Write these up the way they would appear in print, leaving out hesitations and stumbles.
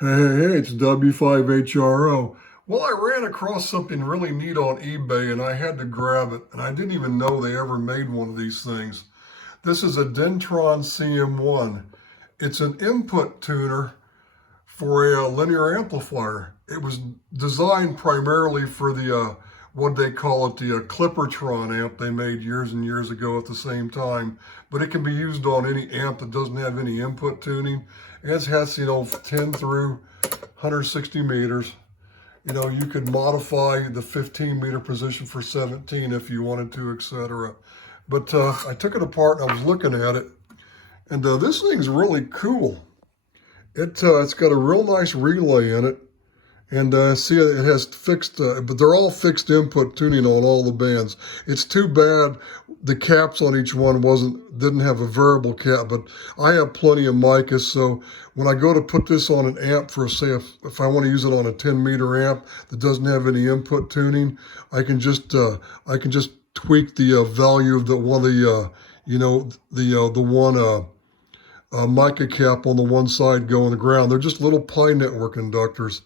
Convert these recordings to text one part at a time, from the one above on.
Hey, it's W5HRO. Well, I ran across something really neat on eBay and I had to grab it, and I didn't even know they ever made one of these things. This is a Dentron CM-1. It's an input tuner for a linear amplifier. It was designed primarily for the, what they call it, the Clippertron amp they made years and years ago at the same time. But it can be used on any amp that doesn't have any input tuning. It has, 10 through 160 meters. You could modify the 15 meter position for 17 if you wanted to, etc. But I took it apart and I was looking at it, and this thing's really cool. It's got a real nice relay in it, and see, it has fixed, but they're all fixed input tuning on all the bands. It's too bad the caps on each one didn't have a variable cap, but I have plenty of micas, so when I go to put this on an amp for, say, if I want to use it on a 10 meter amp that doesn't have any input tuning, I can just tweak the value of the one of the mica cap on the one side go on the ground. They're just little pi network inductors.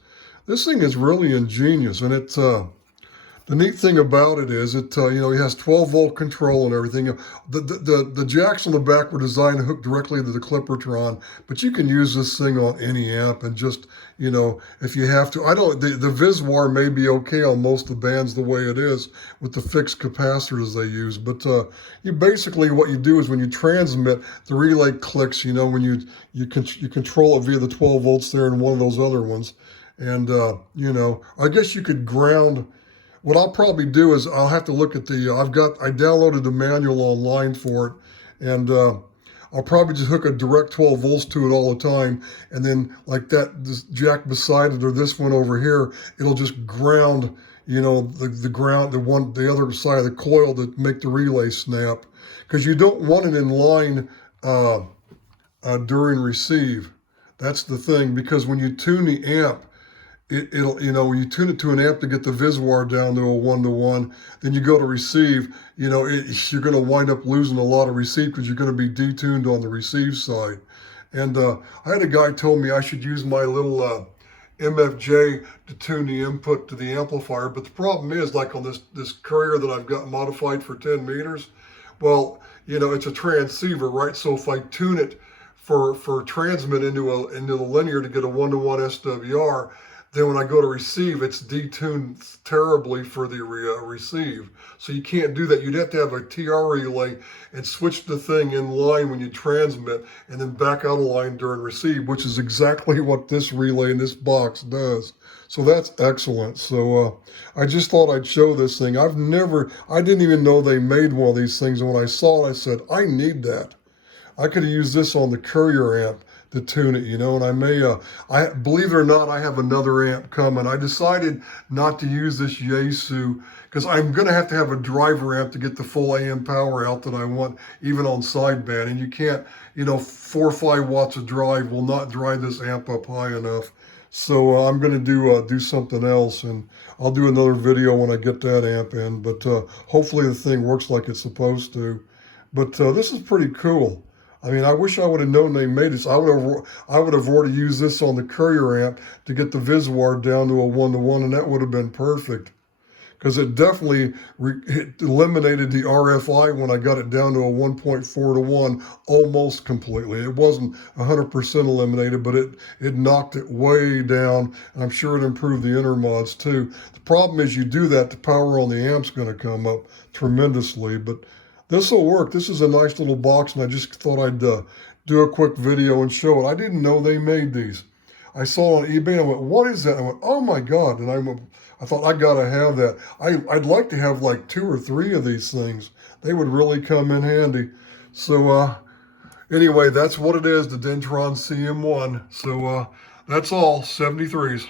This thing is really ingenious, and it's the neat thing about it is it it has 12 volt control and everything. The jacks on the back were designed to hook directly to the Clippertron, but you can use this thing on any amp, and just if you have to. The Viswar may be okay on most of the bands the way it is with the fixed capacitors they use, but you basically, what you do is when you transmit, the relay clicks. When you control it via the 12 volts there and one of those other ones, and I guess you could ground. What I'll probably do is I'll have to look at I downloaded the manual online for it, and I'll probably just hook a direct 12 volts to it all the time, and then like this jack beside it or this one over here, it'll just ground, the other side of the coil to make the relay snap, because you don't want it in line during receive. That's the thing, because when you tune the amp, when you tune it to an amp to get the Viswar down to a 1-to-1, then you go to receive, you're going to wind up losing a lot of receive because you're going to be detuned on the receive side. And I had a guy told me I should use my little MFJ to tune the input to the amplifier, but the problem is, like on this courier that I've got modified for 10 meters, well, it's a transceiver, right? So if I tune it for transmit into the linear to get a 1-to-1 SWR, then when I go to receive, it's detuned terribly for the receive. So you can't do that. You'd have to have a TR relay and switch the thing in line when you transmit, and then back out of line during receive, which is exactly what this relay in this box does. So that's excellent. So I just thought I'd show this thing. I didn't even know they made one of these things. And when I saw it, I said, I need that. I could have used this on the courier amp to tune it, and I may, believe it or not, I have another amp coming. I decided not to use this Yaesu because I'm going to have a driver amp to get the full AM power out that I want, even on sideband. And you can't, 4 or 5 watts of drive will not drive this amp up high enough. So I'm going to do something else, and I'll do another video when I get that amp in. But hopefully the thing works like it's supposed to. But this is pretty cool. I mean, I wish I would have known they made this. I would have already used this on the courier amp to get the Viswar down to a 1-to-1, and that would have been perfect. Because it definitely it eliminated the RFI when I got it down to a 1.4-to-1 almost completely. It wasn't 100% eliminated, but it knocked it way down, and I'm sure it improved the intermods too. The problem is you do that, the power on the amp's going to come up tremendously, but this will work. This is a nice little box, and I just thought I'd do a quick video and show it. I didn't know they made these. I saw it on eBay, and I went, what is that? I went, oh my God. And I thought, I gotta have that. I'd like to have like 2 or 3 of these things. They would really come in handy. So anyway, that's what it is, the Dentron CM-1. So that's all, 73s.